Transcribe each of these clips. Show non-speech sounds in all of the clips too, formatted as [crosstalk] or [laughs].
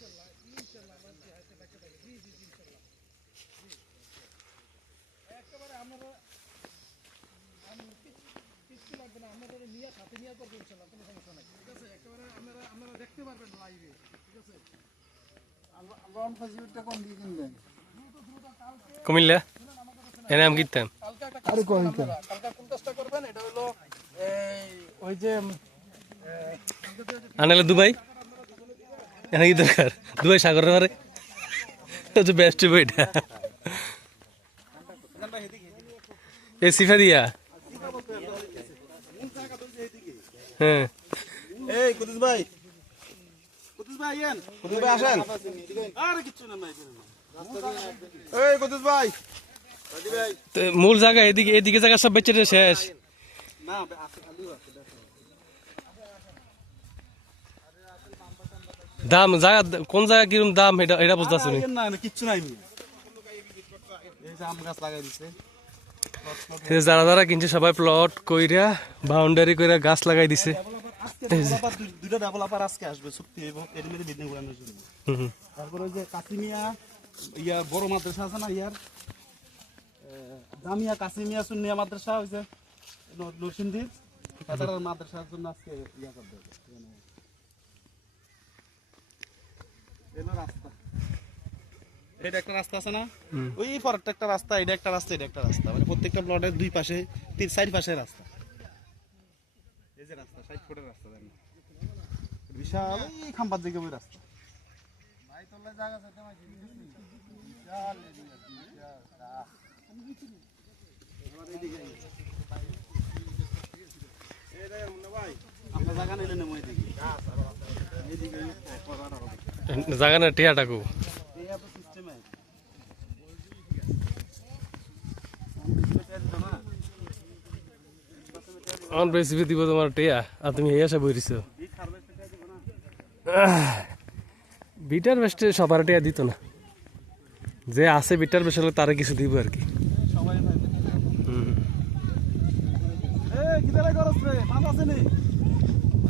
ইনশাল্লাহ ইনশাল্লাহ ইনশাল্লাহ আমরা চেহারাটা দেখতে জি জি জি ইনশাল্লাহ জি একেবারে আপনারা কিচ্ছু- কিচ্ছু লাগবে না আপনাদের নিয়ে সাথে নিয়ে করব ইনশাল্লাহ কোনো সমস্যা নাই ঠিক আছে একেবারে আপনারা আপনারা দেখতে পারবেন লাইভে ঠিক আছে লন ফেসিলিটিটা কোন দিকে কিনবেন কুমিল্লা কালকে একটা কাজ করবেন কোন কাজটা করবেন এটা হলো এই ওই যে আনালে দুবাই? কি দরকার? দুবাই সাগরের পারে হচ্ছে বেস্ট বইটা এ সিফা দিয়া হ্যাঁ। এই কুতুস ভাই। কুতুস ভাই আইয়েন। কুতুস ভাই আসেন। আরে কিচ্ছু না নাই এই কুতুস ভাই। রাজি ভাই তো মূল জায়গা এদিকে এদিকে জায়গা সব বেচে শেষ। না আছে খালি আছে দাম জায়গা কোন জায়গা কিরম দাম এটা এটা বুঝতেছি আইয়েন না কিচ্ছু নাই যারা যারা কিনছে সবাই প্লট কইরা বাউন্ডারি কইরা গাছ লাগাই দিছে। দুইটা ডেভেলপার আজকে আসবে চুক্তি এবং এর মধ্যে বিল্ডিং বানানোর জন্য। হুম হুম। তারপরে ওই যে কাসিমিয়া ইয়া বড় মাদ্রাসা আছে না ইয়ার? জামিয়া কাসিমিয়া সুন্নিয়া মাদ্রাসা ওই যে ন- নরসিংদীর। তাদের মাদ্রাসার জন্য আজকে ইয়া করবে মানে এলো রাস্তা। এটা একটা রাস্তা আছে না? ওই পরেরটা একটা রাস্তা এটা একটা রাস্তা এটা একটা রাস্তা। মানে প্রত্যেকটা প্লটের দুই পাশে তিন চার পাশে রাস্তা। এই যে রাস্তা ষাট ফুটের রাস্তা দেখেন। বিশাল এই খাম্পার দিকে ওই রাস্তা। আমরা জায়গা নিলে নেব এদিকে। এদিকে না টিয়াটাকু আমার রেসিপি দিব তোমার টিয়া আর তুমি এই আসা বইরিছ। বিটার বেস্টে সবার টিয়া দিত না। যে আছে বিটার বেস্ট হলে তারা কিছু দিব আর কি। সবাই হুম। এই কিদারে করছ রে মাছ আছে নি?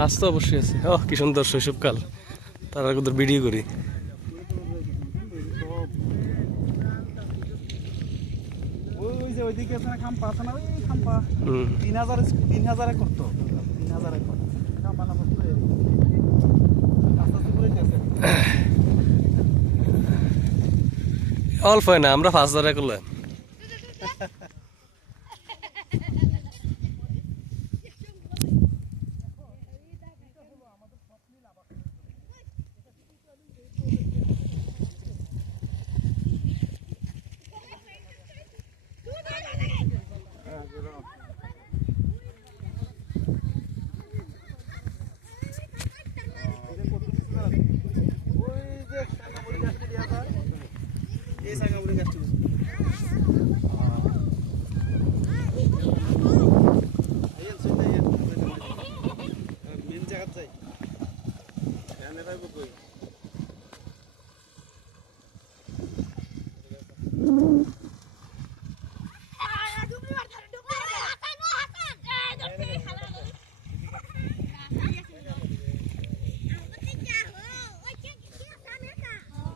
আজ তো অবশ্যই আছে। ও কি সুন্দর শৈশবকাল। তারা ওদের ভিডিও করি। ওইদিকে খাম্পা আছে না ওই খাম্পা? হুম। তিন হাজার তিন হাজারে করতো তিন হাজারে করতো খাম্পা না অল্প হয় না আমরা পাঁচ হাজার করলাম। [laughs]